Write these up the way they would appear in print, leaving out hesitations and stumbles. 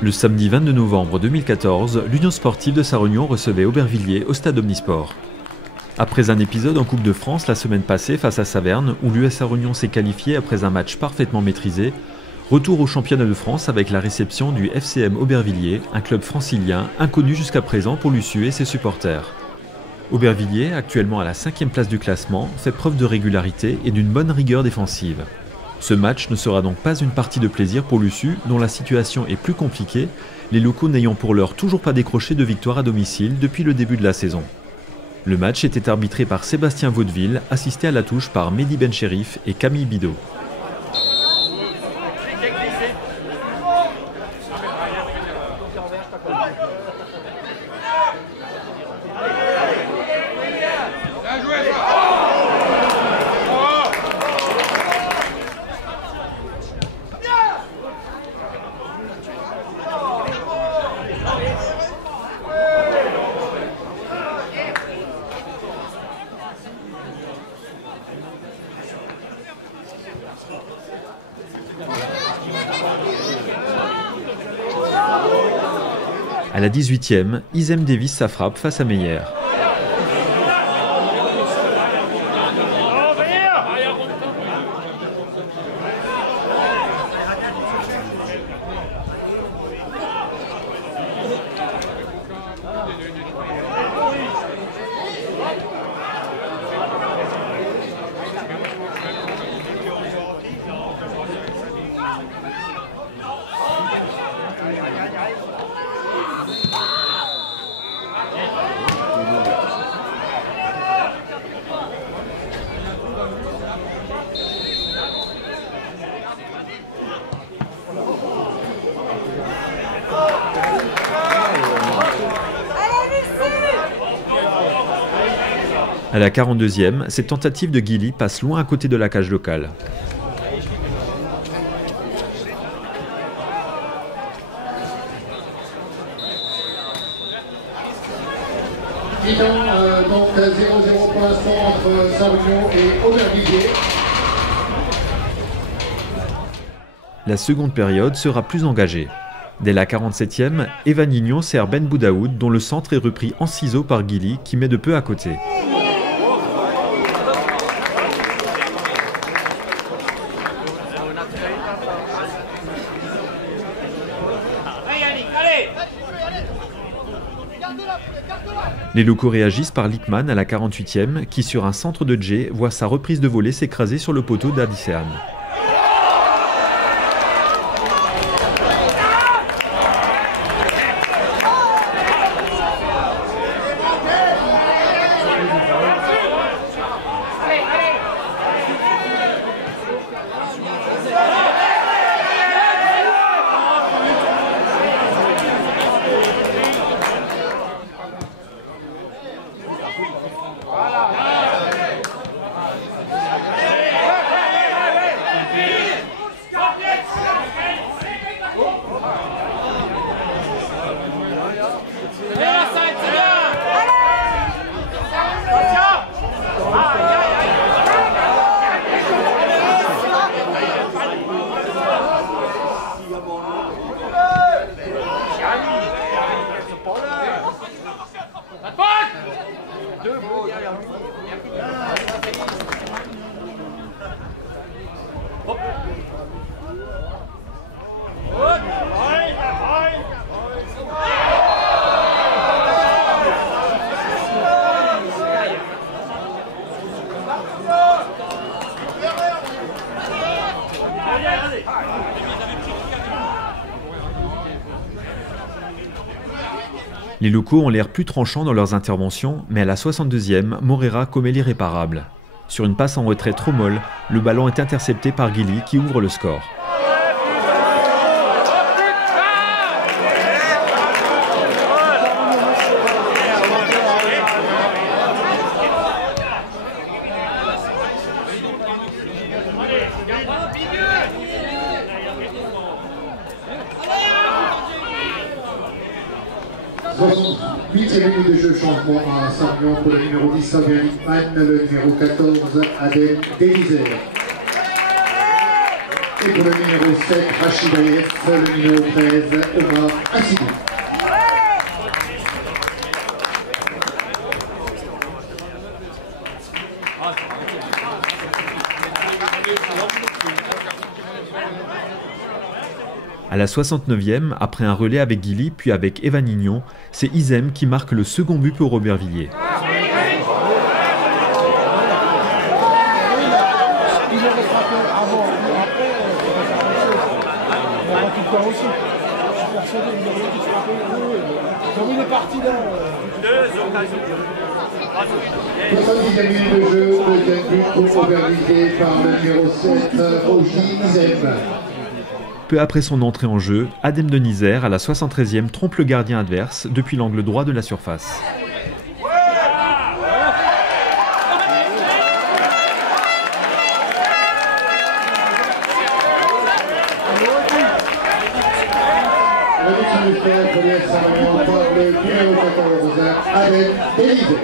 Le samedi 22 novembre 2014, l'Union sportive de Sarre-Union recevait Aubervilliers au stade Omnisport. Après un épisode en Coupe de France la semaine passée face à Saverne, où l'US Sarre-Union s'est qualifié après un match parfaitement maîtrisé, retour au championnat de France avec la réception du FCM Aubervilliers, un club francilien inconnu jusqu'à présent pour l'USU et ses supporters. Aubervilliers, actuellement à la 5e place du classement, fait preuve de régularité et d'une bonne rigueur défensive. Ce match ne sera donc pas une partie de plaisir pour l'USU, dont la situation est plus compliquée, les locaux n'ayant pour l'heure toujours pas décroché de victoire à domicile depuis le début de la saison. Le match était arbitré par Sébastien Vaudeville, assisté à la touche par Mehdi Bencherif et Camille Bidot. À la 18e, Isem dévisse sa frappe face à Meyer. À la 42e, cette tentative de Guilly passe loin à côté de la cage locale. Donc 0-0 pour l'instant entre Sarre-Union et Aubervilliers. La seconde période sera plus engagée. Dès la 47e, Evan Nignon sert Ben Boudaoud, dont le centre est repris en ciseaux par Guilly, qui met de peu à côté. Les locaux réagissent par Lickman à la 48e, qui sur un centre de Jay voit sa reprise de volée s'écraser sur le poteau d'Adicerne. Les locaux ont l'air plus tranchants dans leurs interventions, mais à la 62e, Morera commet l'irréparable. Sur une passe en retrait trop molle, le ballon est intercepté par Guilly qui ouvre le score. Allez 8e minute de jeu, changement à Sarnion pour le numéro 10, Fabien Lippmann, le numéro 14, Adem Delizer. Et pour le numéro 7, Rachid Ayef, le numéro 13, Omar Assidou. À la 69e, après un relais avec Guilly puis avec Evan Nignon, c'est Izem qui marque le second but pour Aubervilliers. De jeu, deuxième but pour Aubervilliers par le numéro 7, Rogi Izem. Peu après son entrée en jeu, Adem Delizer, à la 73e, trompe le gardien adverse depuis l'angle droit de la surface. Le numéro 14, Adem Delizer.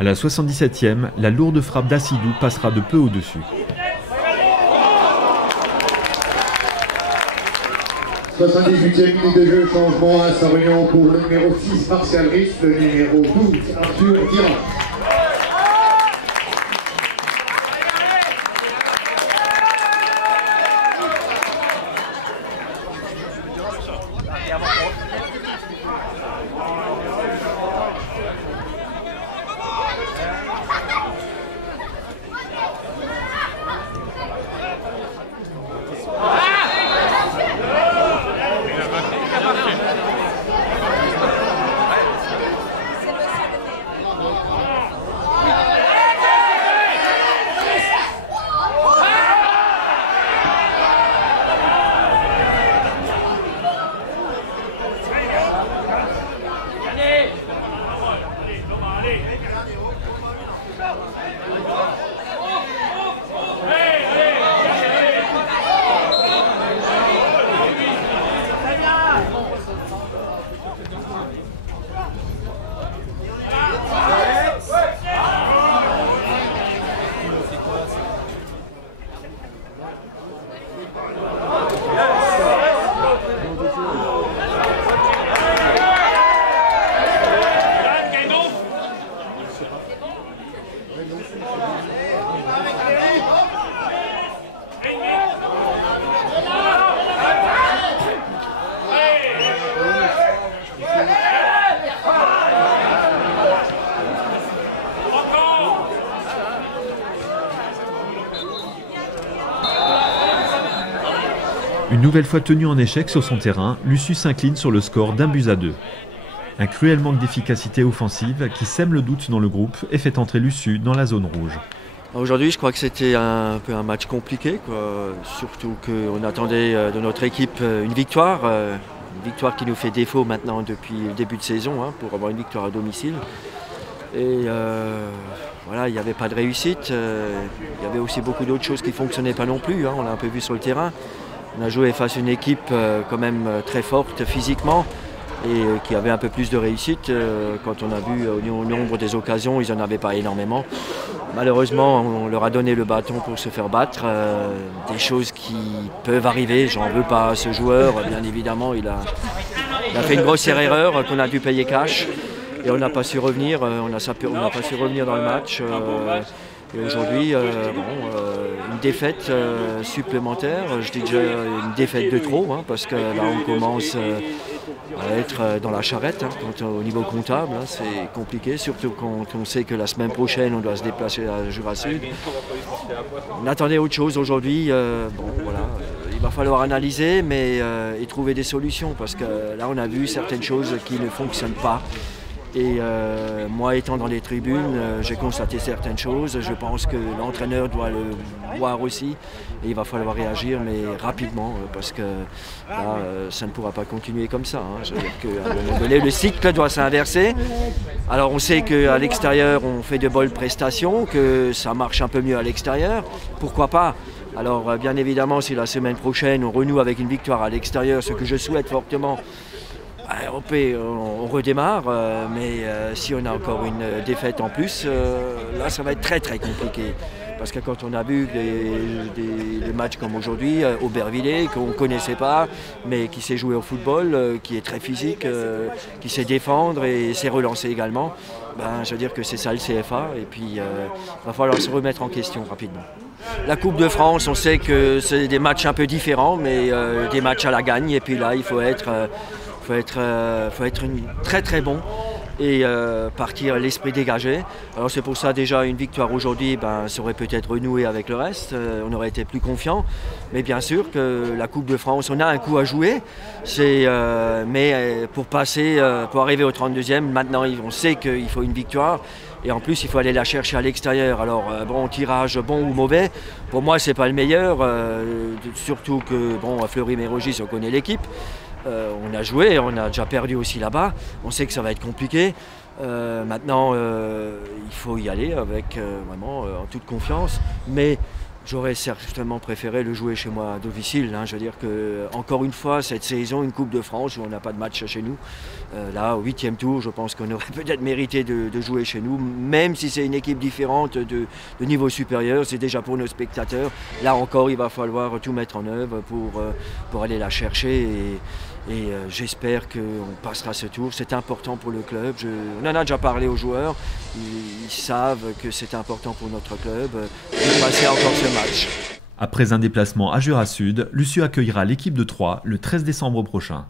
À la 77e, la lourde frappe d'Assidou passera de peu au-dessus. 78e minute de jeu, changement à Sarnion pour le numéro 6, Martial Riff, le numéro 12, Arthur Guirin. Une nouvelle fois tenu en échec sur son terrain, Luçu s'incline sur le score d'1-2. Un cruel manque d'efficacité offensive qui sème le doute dans le groupe et fait entrer Luçu dans la zone rouge. Aujourd'hui, je crois que c'était un peu un match compliqué, quoi. Surtout qu'on attendait de notre équipe une victoire qui nous fait défaut maintenant depuis le début de saison, pour avoir une victoire à domicile. Et voilà, il n'y avait pas de réussite, il y avait aussi beaucoup d'autres choses qui ne fonctionnaient pas non plus, on l'a un peu vu sur le terrain. On a joué face à une équipe quand même très forte physiquement et qui avait un peu plus de réussite. Quand on a vu au nombre des occasions, ils n'en avaient pas énormément. Malheureusement, on leur a donné le bâton pour se faire battre. Des choses qui peuvent arriver, j'en veux pas à ce joueur. Bien évidemment, il a fait une grossière erreur qu'on a dû payer cash. Et on n'a pas su revenir, on n'a pas su revenir dans le match. Et aujourd'hui, une défaite supplémentaire, je dis déjà une défaite de trop, parce que là on commence à être dans la charrette au niveau comptable, c'est compliqué, surtout quand on sait que la semaine prochaine on doit se déplacer à Jura Sud. On attendait autre chose aujourd'hui, il va falloir analyser et trouver des solutions, parce que là on a vu certaines choses qui ne fonctionnent pas. Et moi, étant dans les tribunes, j'ai constaté certaines choses. Je pense que l'entraîneur doit le voir aussi. Et il va falloir réagir, mais rapidement, parce que là, ça ne pourra pas continuer comme ça. Je veux dire qu'à un moment donné, le cycle doit s'inverser. Alors on sait qu'à l'extérieur, on fait de bonnes prestations, que ça marche un peu mieux à l'extérieur. Pourquoi pas ? Alors bien évidemment, si la semaine prochaine, on renoue avec une victoire à l'extérieur, ce que je souhaite fortement, on redémarre, mais si on a encore une défaite en plus, là ça va être très très compliqué. Parce que quand on a vu des matchs comme aujourd'hui, Aubervilliers, qu'on ne connaissait pas, mais qui sait jouer au football, qui est très physique, qui sait défendre et sait relancer également, je veux dire que c'est ça le CFA, et puis il va falloir se remettre en question rapidement. La Coupe de France, on sait que c'est des matchs un peu différents, mais des matchs à la gagne, et puis là il faut être très très bon et partir l'esprit dégagé. Alors c'est pour ça déjà une victoire aujourd'hui, ça aurait peut-être renoué avec le reste, on aurait été plus confiant. Mais bien sûr que la Coupe de France, on a un coup à jouer, mais pour passer, pour arriver au 32e, maintenant on sait qu'il faut une victoire. Et en plus, il faut aller la chercher à l'extérieur. Alors, tirage bon ou mauvais, pour moi, c'est pas le meilleur. Surtout que, Fleury-Mérogis, on connaît l'équipe. On a joué, on a déjà perdu aussi là-bas. On sait que ça va être compliqué. Maintenant, il faut y aller avec vraiment en toute confiance. Mais j'aurais certainement préféré le jouer chez moi à domicile. Je veux dire que, encore une fois, cette saison, une Coupe de France où on n'a pas de match chez nous. Là, au 8e tour, je pense qu'on aurait peut-être mérité de jouer chez nous, même si c'est une équipe différente de niveau supérieur. C'est déjà pour nos spectateurs. Là encore, il va falloir tout mettre en œuvre pour aller la chercher. Et j'espère qu'on passera ce tour. C'est important pour le club. On en a déjà parlé aux joueurs. Ils savent que c'est important pour notre club de passer encore ce match. Après un déplacement à Jura Sud, Luçu accueillera l'équipe de Troyes le 13 décembre prochain.